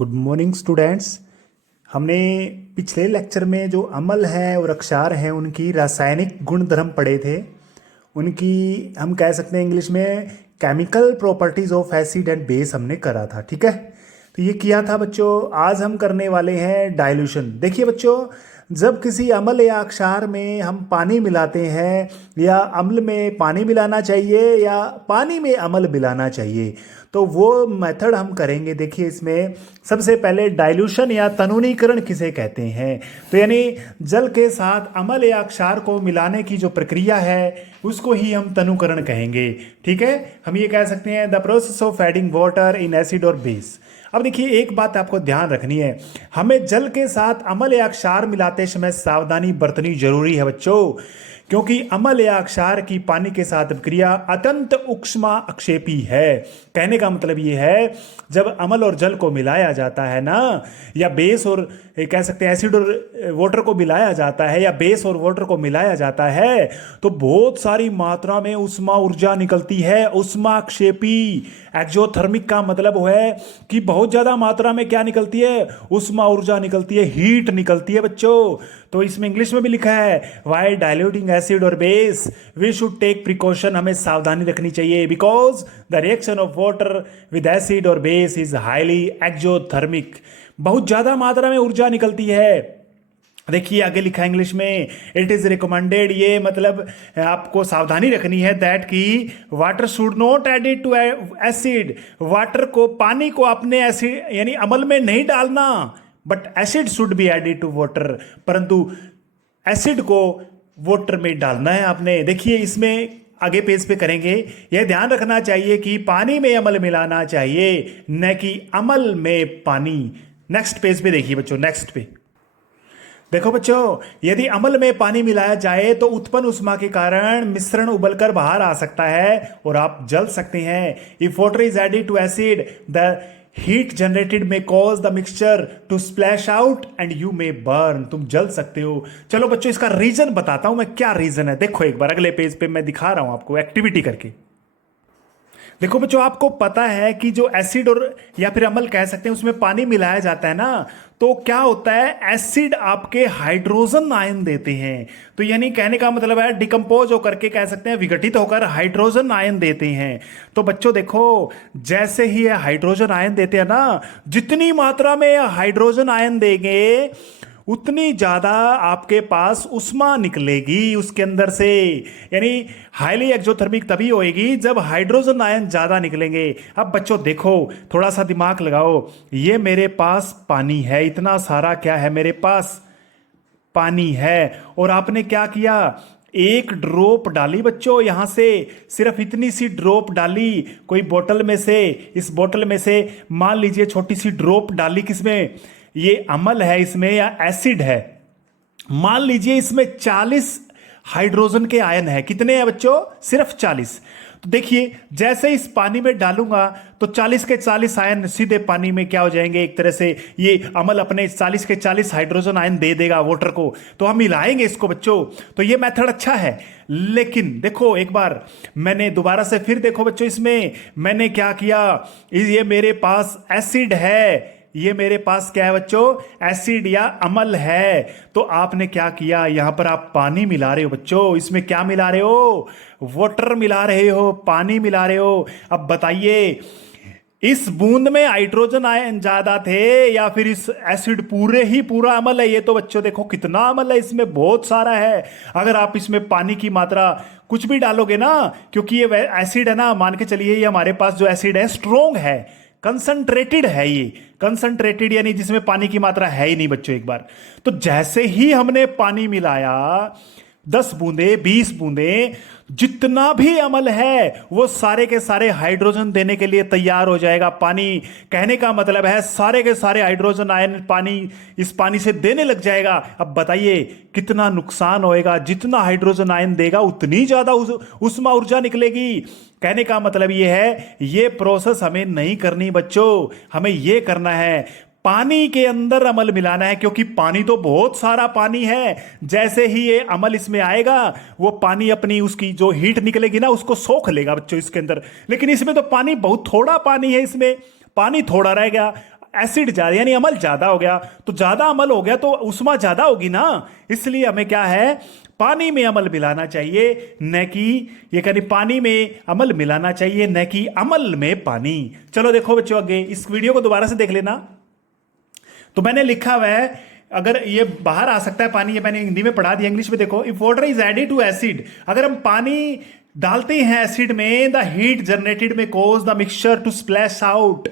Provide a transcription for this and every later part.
Good morning students. हमने पिछले lecture में जो अम्ल है और अक्षार हैं उनकी रासायनिक गुणधर्म पढ़े थे। उनकी हम कह सकते हैं इंग्लिश में chemical properties of acid and base हमने करा था। ठीक है, तो ये किया था बच्चों। आज हम करने वाले हैं डाइल्यूशन। देखिए बच्चों, जब किसी अम्ल या अक्षार में हम पानी मिलाते हैं या अम्ल में पानी मिलाना चाहिए या पानी में अम्ल मिलाना चाहिए, तो वो मेथड हम करेंगे। देखिए इसमें सबसे पहले डाइल्यूशन या तनूनीकरण किसे कहते हैं, तो यानी जल के साथ अम्ल या अक्षार को मिलाने की जो प्रक्रिया है उसको ही हम तनुकरण कहेंगे। ठीक है, हम ये कह सकते हैं the process of adding water in acid और बेस। अब देखिए एक बात आपको ध्यान रखनी है, हमें जल के साथ अम्ल या अक्षार मिलाते समय सावधानी बरतनी जरूरी है बच्चों, क्योंकि अम्ल या अक्षार की पानी के साथ क्रिया अत्यंत उष्मा अक्षेपी है। कहने का मतलब ये है, जब अम्ल और जल को मिलाया जाता है ना, या बेस और कह सकते हैं एसिड और वाटर को मिलाया जाता है या बेस और वाटर को मिलाया जाता है, तो बहुत सारी मात्रा में उष्मा ऊर्जा निकलती है। उष्माक्षेपी एक्जोथर्मिक का मतलब है कि बहुत ज्यादा मात्रा में क्या निकलती है, उष्मा ऊर्जा निकलती है, हीट निकलती है बच्चों। तो इसमें इंग्लिश में भी लिखा है व्हाइल डाइल्यूटिंग एसिड और base we should take precaution. हमें सावधानी रखनी चाहिए because the reaction of water with acid और बेस इज हाईली एक्जोथर्मिक। बहुत ज्यादा मात्रा में ऊर्जा निकलती है। देखिए आगे लिखा है इंग्लिश में, इट इज रिकमेंडेड, ये मतलब आपको सावधानी रखनी है दैट की water should not added to acid. Water को, पानी को अपने एसिड यानी अम्ल में नहीं डालना, but acid should be added to water, परंतु एसिड को वाटर में डालना है आपने। देखिए इसमें आगे पेज पे करेंगे, यह ध्यान रखना चाहिए कि पानी में अम्ल मिलाना चाहिए, न कि अम्ल में पानी। नेक्स्ट पेज पे देखिए बच्चों, नेक्स्ट पे देखो बच्चों, यदि अम्ल में पानी मिलाया जाए तो उत्पन्न उष्मा के कारण मिश्रण उबलकर बाहर आ सकता है और आप जल सकते हैं। If water is added to acid the heat generated may cause the mixture to splash out and you may burn. तुम जल सकते हो। चलो बच्चों इसका रीजन बताता हूं मैं, क्या रीजन है। देखो एक बार अगले पेज पे मैं दिखा रहा हूं आपको एक्टिविटी करके। देखो बच्चों, आपको पता है कि जो एसिड और या फिर अम्ल कह सकते हैं उसमें पानी मिलाया जाता है ना, तो क्या होता है, एसिड आपके हाइड्रोजन आयन देते हैं। तो यानी कहने का मतलब है डिकम्पोज होकर के कह सकते हैं विघटित होकर हाइड्रोजन आयन देते हैं। तो बच्चों देखो, जैसे ही ये हाइड्रोजन आयन देते हैं ना, जितनी मात्रा में हाइड्रोजन आयन देंगे उतनी ज्यादा आपके पास उष्मा निकलेगी उसके अंदर से। यानी हाईली एक्सोथर्मिक तभी होएगी जब हाइड्रोजन आयन ज्यादा निकलेंगे। अब बच्चों देखो, थोड़ा सा दिमाग लगाओ, ये मेरे पास पानी है, इतना सारा क्या है मेरे पास, पानी है, और आपने क्या किया, एक ड्रॉप डाली बच्चों यहां से, सिर्फ इतनी सी ड्रॉप डाली कोई बोतल में से, इस बोतल में से मान लीजिए छोटी सी ड्रॉप डाली, किसमें, ये अम्ल है इसमें या एसिड है, मान लीजिए इसमें 40 हाइड्रोजन के आयन है। कितने हैं बच्चों, सिर्फ 40। तो देखिए जैसे इस पानी में डालूंगा तो 40 के 40 आयन सीधे पानी में क्या हो जाएंगे, एक तरह से ये अम्ल अपने 40 के 40 हाइड्रोजन आयन दे देगा वाटर को। तो हम मिलाएंगे इसको बच्चों, तो ये मेथड अच्छा है। लेकिन देखो एक बार मैंने दोबारा से फिर देखो बच्चों, इसमें मैंने क्या किया, ये मेरे पास एसिड है, ये मेरे पास क्या है बच्चों, एसिड या अम्ल है। तो आपने क्या किया, यहां पर आप पानी मिला रहे हो बच्चों, इसमें क्या मिला रहे हो, वाटर मिला रहे हो, पानी मिला रहे हो। अब बताइए इस बूंद में हाइड्रोजन आयन ज्यादा थे या फिर इस एसिड पूरा अम्ल है। ये तो बच्चों देखो कितना अम्ल है, इसमें बहुत सारा है। अगर आप इसमें पानी की मात्रा कुछ भी डालोगे ना, क्योंकि ये एसिड है ना, मान के चलिए ये हमारे पास जो एसिड है स्ट्रोंग है, कंसंट्रेटेड है, ये कंसंट्रेटेड यानी जिसमें पानी की मात्रा है ही नहीं बच्चों एक बार। तो जैसे ही हमने पानी मिलाया 10 बूंदे 20 बूंदे, जितना भी अम्ल है वो सारे के सारे हाइड्रोजन देने के लिए तैयार हो जाएगा। पानी, कहने का मतलब है सारे के सारे हाइड्रोजन आयन पानी, इस पानी से देने लग जाएगा। अब बताइए कितना नुकसान होएगा, जितना हाइड्रोजन आयन देगा उतनी ज्यादा उष्मा ऊर्जा निकलेगी। कहने का मतलब ये है, ये प्रोसेस हमें नहीं करनी बच्चों, हमें ये करना है पानी के अंदर अम्ल मिलाना है, क्योंकि पानी तो बहुत सारा पानी है। जैसे ही ये अम्ल इसमें आएगा वो पानी अपनी उसकी जो हीट निकलेगी ना उसको सोख लेगा बच्चों इसके अंदर। लेकिन इसमें तो पानी बहुत थोड़ा पानी है, इसमें पानी थोड़ा रहेगा। एसिड ज्यादा यानी अम्ल ज्यादा हो गया, तो ज्यादा अम्ल हो गया तो उष्मा ज्यादा होगी ना, इसलिए हमें क्या है, पानी में अम्ल मिलाना चाहिए, न कि ये कहीं पानी में अम्ल मिलाना चाहिए, न कि अम्ल में पानी। चलो देखो बच्चों, आगे इस वीडियो को दोबारा से देख लेना। तो मैंने लिखा हुआ है, अगर ये बाहर आ सकता है पानी, ये मैंने हिंदी में पढ़ा दिया, इंग्लिश में देखो। If water is added to acid, अगर हम पानी डालते हैं एसिड में, the heat generated may cause the mixture to splash out,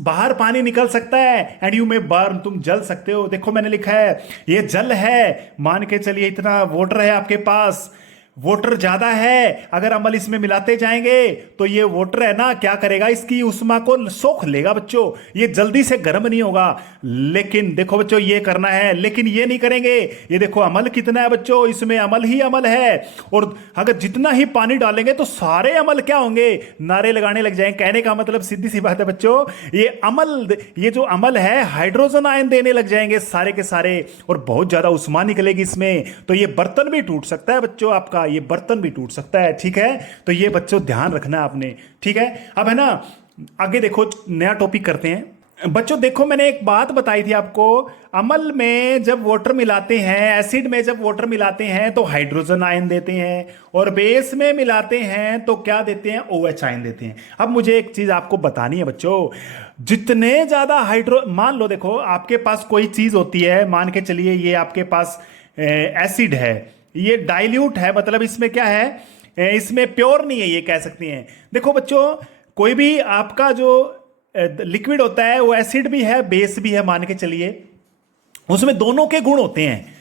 बाहर पानी निकल सकता है, एंड यू में बर्न, तुम जल सकते हो। देखो मैंने लिखा है ये जल है, मान के चलिए इतना वाटर है आपके पास, वाटर ज्यादा है, अगर अम्ल इसमें मिलाते जाएंगे तो ये वाटर है ना क्या करेगा, इसकी उष्मा को सोख लेगा बच्चों, ये जल्दी से गर्म नहीं होगा। लेकिन देखो बच्चों ये करना है, लेकिन ये नहीं करेंगे। ये देखो अम्ल कितना है बच्चों, इसमें अम्ल ही अम्ल है, और अगर जितना ही पानी डालेंगे तो सारे अम्ल क्या होंगे, नारे लगाने लग जाएंगे। कहने का मतलब सीधी सी बात है बच्चों, ये अम्ल, ये जो अम्ल है हाइड्रोजन आयन देने लग जाएंगे सारे के सारे, और बहुत ज्यादा उष्मा निकलेगी इसमें, तो ये बर्तन भी टूट सकता है बच्चों आपका, ये बर्तन भी टूट सकता है। ठीक है, तो ये बच्चों ध्यान रखना है आपने। ठीक है, अब है ना, आगे देखो नया टॉपिक करते हैं बच्चों। देखो मैंने एक बात बताई थी आपको, अम्ल में जब वाटर मिलाते हैं, एसिड में जब वाटर मिलाते हैं तो हाइड्रोजन आयन देते हैं, और बेस में मिलाते हैं तो क्या देते हैं, OH आयन देते हैं। अब मुझे एक चीज आपको बतानी है बच्चों, जितने ज्यादा मान लो देखो आपके पास कोई चीज होती है, मान के चलिए ये आपके पास एसिड है, ये डाइल्यूट है, मतलब इसमें क्या है, इसमें प्योर नहीं है, ये कह सकते हैं। देखो बच्चों, कोई भी आपका जो लिक्विड होता है वो एसिड भी है बेस भी है, मान के चलिए, उसमें दोनों के गुण होते हैं।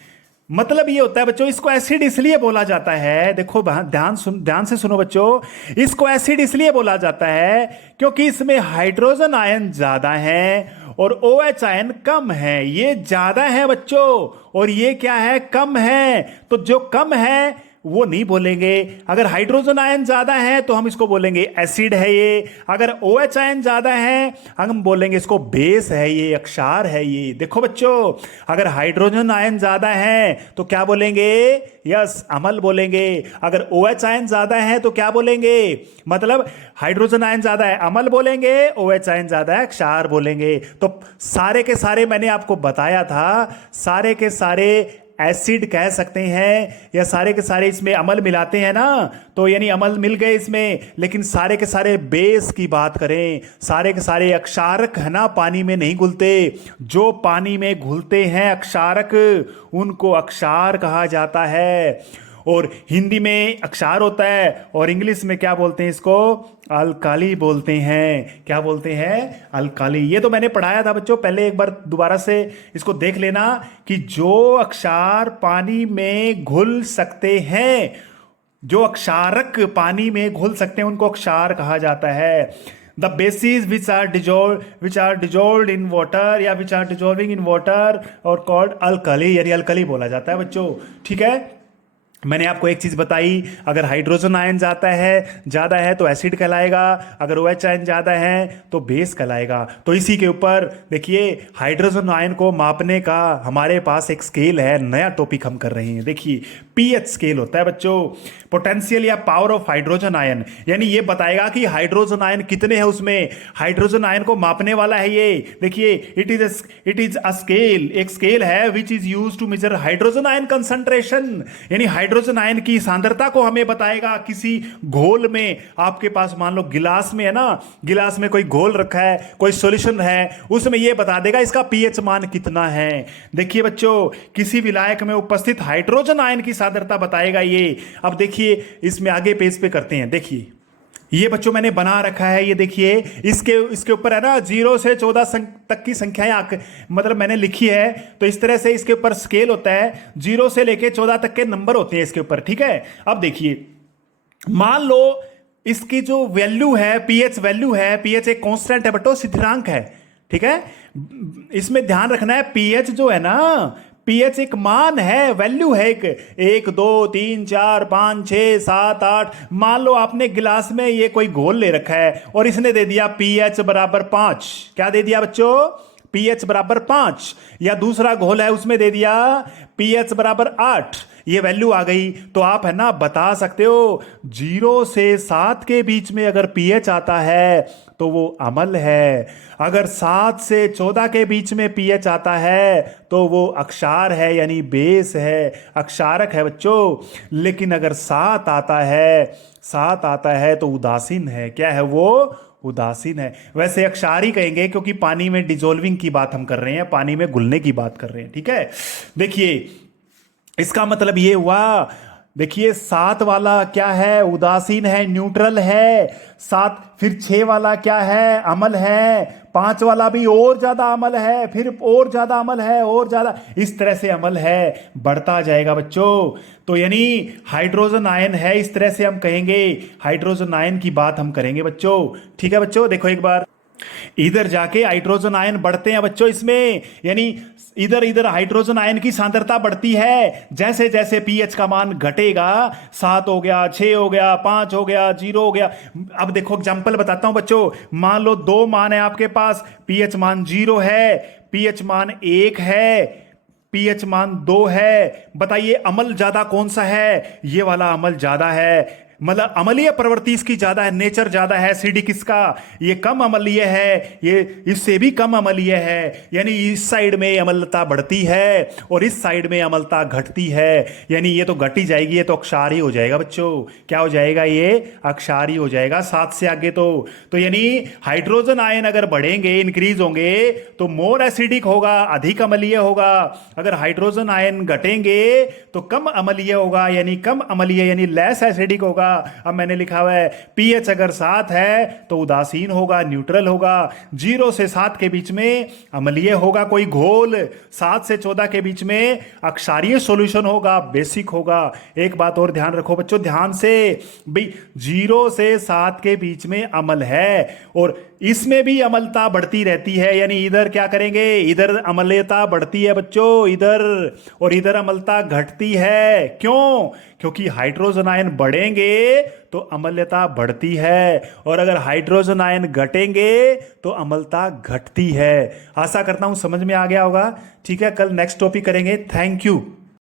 मतलब ये होता है बच्चों, इसको एसिड इसलिए बोला जाता है, देखो ध्यान से सुनो बच्चों, इसको एसिड इसलिए बोला जाता है क्योंकि इसमें हाइड्रोजन आयन ज्यादा है और OH आयन कम है। ये ज्यादा है बच्चों और ये क्या है, कम है। तो जो कम है वो नहीं बोलेंगे, अगर हाइड्रोजन आयन ज्यादा है तो हम इसको बोलेंगे एसिड है ये, अगर OH आयन ज्यादा है हम बोलेंगे इसको बेस है ये, अक्षार है ये। देखो बच्चों, अगर हाइड्रोजन आयन ज्यादा है तो क्या बोलेंगे, यस अम्ल बोलेंगे। अगर OH आयन ज्यादा है तो क्या बोलेंगे, मतलब हाइड्रोजन आयन ज्यादा है अम्ल बोलेंगे, OH आयन ज्यादा है क्षार बोलेंगे। तो सारे के सारे मैंने आपको बताया था, सारे के सारे एसिड कह सकते हैं, या सारे के सारे इसमें अम्ल मिलाते हैं ना, तो यानी अम्ल मिल गए इसमें। लेकिन सारे के सारे बेस की बात करें, सारे के सारे अक्षारक है ना, पानी में नहीं घुलते, जो पानी में घुलते हैं अक्षारक उनको अक्षार कहा जाता है। और हिंदी में अक्षार होता है और इंग्लिश में क्या बोलते हैं, इसको अल्काली बोलते हैं। क्या बोलते हैं, अल्काली। ये तो मैंने पढ़ाया था बच्चों पहले, एक बार दोबारा से इसको देख लेना कि जो अक्षार पानी में घुल सकते हैं, जो अक्षारक पानी में घुल सकते हैं उनको अक्षार कहा जाता है। The bases which are dissolve in water या which are dissolving in water और कॉल्ड अल्कली, यानी अल्कली बोला जाता है बच्चों। ठीक है, मैंने आपको एक चीज बताई, अगर हाइड्रोजन आयन ज्यादा है तो एसिड कहलाएगा, अगर OH आयन ज्यादा है तो बेस कहलाएगा। तो इसी के ऊपर देखिए, हाइड्रोजन आयन को मापने का हमारे पास एक स्केल है, नया टॉपिक हम कर रहे हैं। देखिए pH स्केल होता है बच्चों, पोटेंशियल या पावर ऑफ हाइड्रोजन आयन, यानी ये बताएगा कि हाइड्रोजन आयन कितने हैं उसमें, हाइड्रोजन आयन को मापने वाला है ये। देखिए इट इज अ स्केल, एक स्केल है which is use to measure hydrogen ion concentration, यानी हाइड्रोजन आयन की सांद्रता को हमें बताएगा। किसी घोल में आपके पास मान लो गिलास में है ना, गिलास में कोई घोल रखा है, कोई सॉल्यूशन है, उसमें यह बता देगा इसका pH मान कितना है। देखिए बच्चों, किसी विलायक में उपस्थित हाइड्रोजन आयन की सांद्रता बताएगा ये। अब देखिए इसमें आगे पेज पे करते हैं। देखिए ये बच्चों मैंने बना रखा है, ये देखिए इसके ऊपर है ना 0 से 14 तक की संख्याएं मतलब मैंने लिखी है। तो इस तरह से इसके ऊपर स्केल होता है, 0 से लेके 14 तक के नंबर होते हैं इसके ऊपर। ठीक है, अब देखिए मान लो इसकी जो वैल्यू है, pH वैल्यू है, pH एक कांस्टेंट है बटो, स्थिरांक है। ठीक है, इसमें ध्यान रखना है pH जो है ना, pH एक मान है, वैल्यू है, एक 1 2 3 4 5 6 7 8। मान लो आपने गिलास में ये कोई घोल ले रखा है और इसने दे दिया pH बराबर 5। क्या दे दिया बच्चों, pH बराबर 5, या दूसरा घोल है उसमें दे दिया pH बराबर 8, ये वैल्यू आ गई। तो आप है ना बता सकते हो 0 से 7 के बीच में अगर pH आता है तो वो अम्ल है, अगर 7 से 14 के बीच में pH आता है तो वो अक्षार है यानी बेस है, अक्षारक है बच्चों। लेकिन अगर 7 आता है तो उदासीन है। क्या है वो? उदासीन है। वैसे अक्षार ही कहेंगे क्योंकि पानी में डिजोल्विंग की बात हम कर रहे हैं, पानी में घुलने की बात कर रहे हैं। ठीक है, देखिए इसका मतलब ये हुआ, देखिए 7 वाला क्या है? उदासीन है, न्यूट्रल है। 7 फिर 6 वाला क्या है? अम्ल है। 5 वाला भी और ज्यादा अम्ल है, फिर और ज्यादा अम्ल है, और ज्यादा, इस तरह से अम्ल है, बढ़ता जाएगा बच्चों। तो यानी हाइड्रोजन आयन है, इस तरह से हम कहेंगे, हाइड्रोजन आयन की बात हम करेंगे बच्चों। ठीक है बच्चों, देखो एक बार इधर जाके हाइड्रोजन आयन बढ़ते हैं बच्चों इसमें, यानी इधर इधर हाइड्रोजन आयन की सांद्रता बढ़ती है। जैसे जैसे पीएच का मान घटेगा, 7 हो गया, 6 हो गया, 5 हो गया, 0 हो गया। अब देखो एग्जांपल बताता हूं बच्चों, मान लो 2 मान है आपके पास, पीएच मान 0 है, पीएच मान 1 है, पीएच मान 2 है। बताइए अम्ल ज्यादा कौन सा है? ये वाला अम्ल ज्यादा है, मतलब अम्लीय प्रवृत्ति इसकी ज्यादा है, नेचर ज्यादा है। एसिडिक किसका? ये कम अम्लीय है, ये इससे भी कम अम्लीय है। यानी इस साइड में अम्लता बढ़ती है और इस साइड में अम्लता घटती है। यानी ये तो घट ही जाएगी, ये तो अक्षारी हो जाएगा बच्चों। क्या हो जाएगा? ये अक्षारी हो जाएगा 7 से आगे। तो यानी हाइड्रोजन आयन अगर बढ़ेंगे, इंक्रीज होंगे, तो मोर एसिडिक होगा, अधिक अम्लीय होगा। अगर हाइड्रोजन आयन घटेंगे तो कम अम्लीय होगा, यानी कम अम्लीय यानी लेस एसिडिक होगा। अब मैंने लिखा हुआ है पीएच अगर 7 है तो उदासीन होगा, न्यूट्रल होगा। 0 से 7 के बीच में अम्लीय होगा कोई घोल, 7 से 14 के बीच में अक्षारीय सॉल्यूशन होगा, बेसिक होगा। एक बात और ध्यान रखो बच्चों, ध्यान से भाई, 0 से 7 के बीच में अम्ल है और इसमें भी अम्लता बढ़ती रहती है। यानी इधर क्या करेंगे? इधर अम्लता बढ़ती है बच्चों, इधर, और इधर अम्लता घटती है। क्यों? क्योंकि हाइड्रोजन आयन बढ़ेंगे तो अम्लता बढ़ती है, और अगर हाइड्रोजन आयन घटेंगे तो अम्लता घटती है। आशा करता हूं समझ में आ गया होगा। ठीक है, कल नेक्स्ट टॉपिक करेंगे। Thank you.